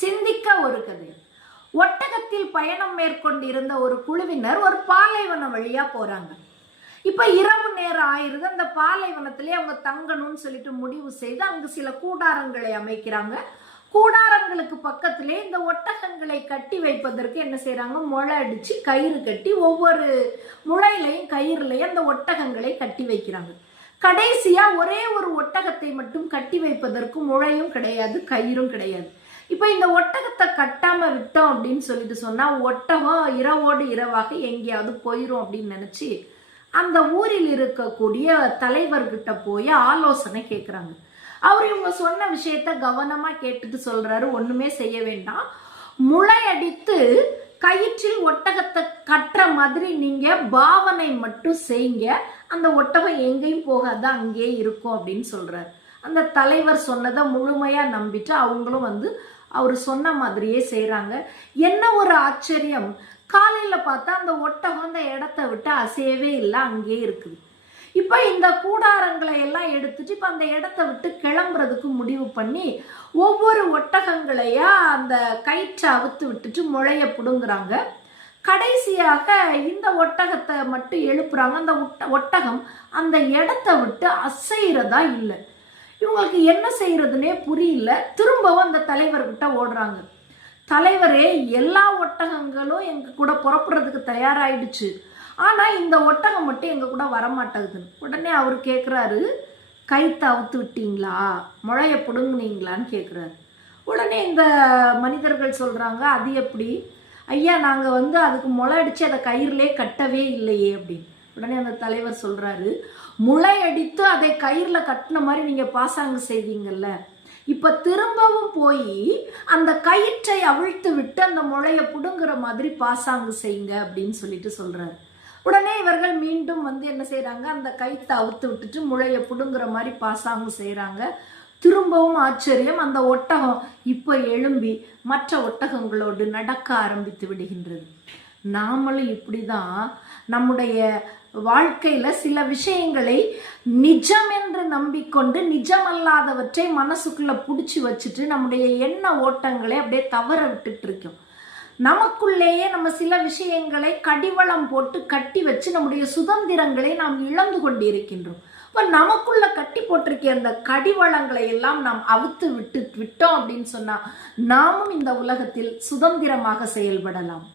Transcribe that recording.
சிந்திக்க ஒரு கதை. ஒட்டகத்தில் பயணம் மேற்கொண்டிருந்த ஒரு குழுவினர் ஒரு பாலைவனம் வழியா போறாங்க. இப்ப இரவு நேரம் ஆயிருது. அந்த பாலைவனத்திலே அவங்க தங்கணும்னு சொல்லிட்டு முடிவு செய்து அங்கு சில கூடாரங்களை அமைக்கிறாங்க. கூடாரங்களுக்கு பக்கத்திலே இந்த ஒட்டகங்களை கட்டி வைப்பதற்கு என்ன செய்யறாங்க, முளை அடிச்சு கயிறு கட்டி ஒவ்வொரு முளையிலையும் கயிறுலையும் அந்த ஒட்டகங்களை கட்டி வைக்கிறாங்க. கடைசியா ஒரே ஒரு ஒட்டகத்தை மட்டும் கட்டி வைப்பதற்கு முளையும் கிடையாது, கயிறும் கிடையாது. இப்ப இந்த ஒட்டகத்தை கட்டாம விட்டோம் அப்படின்னு சொல்லிட்டு சொன்னா ஒட்டகம் இரவோடு இரவாக எங்கேயாவது போயிரும் அப்படின்னு நினைச்சு அந்த ஊரில் இருக்கக்கூடிய தலைவர்கிட்ட போய் ஆலோசனை கேட்கிறாங்க. அவர் இவங்க சொன்ன விஷயத்த கவனமா கேட்டுட்டு சொல்றாரு, ஒண்ணுமே செய்ய வேண்டாம், முளை அடித்து கயிற்றில் ஒட்டகத்தை கட்டுற மாதிரி நீங்க பாவனை மட்டும் செய்யுங்க, அந்த ஒட்டகம் எங்கேயும் போகாத அங்கேயே இருக்கும் அப்படின்னு சொல்றாரு. அந்த தலைவர் சொன்னதை முழுமையா நம்பிட்டு அவங்களும் அவர் சொன்ன மாதிரியே செய்யறாங்க. என்ன ஒரு ஆச்சரியம், காலையில பார்த்தா அந்த ஒட்டகம் அந்த இடத்த விட்டு அசையவே இல்லை, அங்கேயே இருக்குது. இப்ப இந்த கூடாரங்களை எல்லாம் எடுத்துட்டு இப்ப அந்த இடத்த விட்டு கிளம்புறதுக்கு முடிவு பண்ணி ஒவ்வொரு ஒட்டகங்களையா அந்த கயிற்றை அவுத்து விட்டுட்டு முளைய புடுங்குறாங்க. கடைசியாக இந்த ஒட்டகத்தை மட்டும் எழுப்புறாங்க. அந்த ஒட்டகம் அந்த இடத்த விட்டு அசைறதா இல்லை. இவங்களுக்கு என்ன செய்யறதுன்னே புரியல. திரும்பவும் அந்த தலைவர்கிட்ட ஓடுறாங்க. தலைவரே, எல்லா ஒட்டகங்களும் எங்க கூட புறப்படுறதுக்கு தயாராயிடுச்சு, ஆனா இந்த ஒட்டகம் மட்டும் எங்க கூட வரமாட்டேங்குது. உடனே அவர் கேட்கிறாரு, கயித்தை அவுத்து விட்டீங்களா, முளைய புடுங்குனீங்களான்னு கேட்கிறாரு. உடனே இந்த மனிதர்கள் சொல்றாங்க, அது எப்படி ஐயா, நாங்க அதுக்கு முளை அடிச்சு அதை கயிறுலே கட்டவே இல்லையே அப்படின்னு. உடனே அந்த தலைவர் சொல்றாரு, முளை அடித்து அதை கயிறுல கட்டின மாதிரி நீங்க பாசாங்கு செய்தீங்கல்ல, இப்ப திரும்பவும் போய் அந்த கயிற்றை அவிழ்த்து விட்டு அந்த முளைய புடுங்குற மாதிரி பாசாங்கு செய்யுங்க அப்படின்னு சொல்லிட்டு சொல்றாரு. உடனே இவர்கள் மீண்டும் என்ன செய்யறாங்க, அந்த கயிற்றை அவுத்து விட்டுட்டு முளைய புடுங்குற மாதிரி பாசாங்கு செய்யறாங்க. திரும்பவும் ஆச்சரியம், அந்த ஒட்டகம் இப்ப எழும்பி மற்ற ஒட்டகங்களோடு நடக்க ஆரம்பித்து விடுகின்றது. நாமளும் இப்படிதான் நம்முடைய வாழ்க்கையில சில விஷயங்களை நிஜம் என்று நம்பிக்கொண்டு நிஜமல்லாதவற்றை மனசுக்குள்ள புடிச்சு வச்சுட்டு நம்முடைய எண்ண ஓட்டங்களை அப்படியே தவற விட்டுட்டு இருக்கோம். நமக்குள்ளேயே நம்ம சில விஷயங்களை கடிவளம் போட்டு கட்டி வச்சு நம்முடைய சுதந்திரங்களை நாம் இழந்து கொண்டு இருக்கின்றோம். இப்ப நமக்குள்ள கட்டி போட்டிருக்க அந்த கடிவளங்களை எல்லாம் நாம் அவுத்து விட்டோம் அப்படின்னு சொன்னா நாமும் இந்த உலகத்தில் சுதந்திரமாக செயல்படலாம்.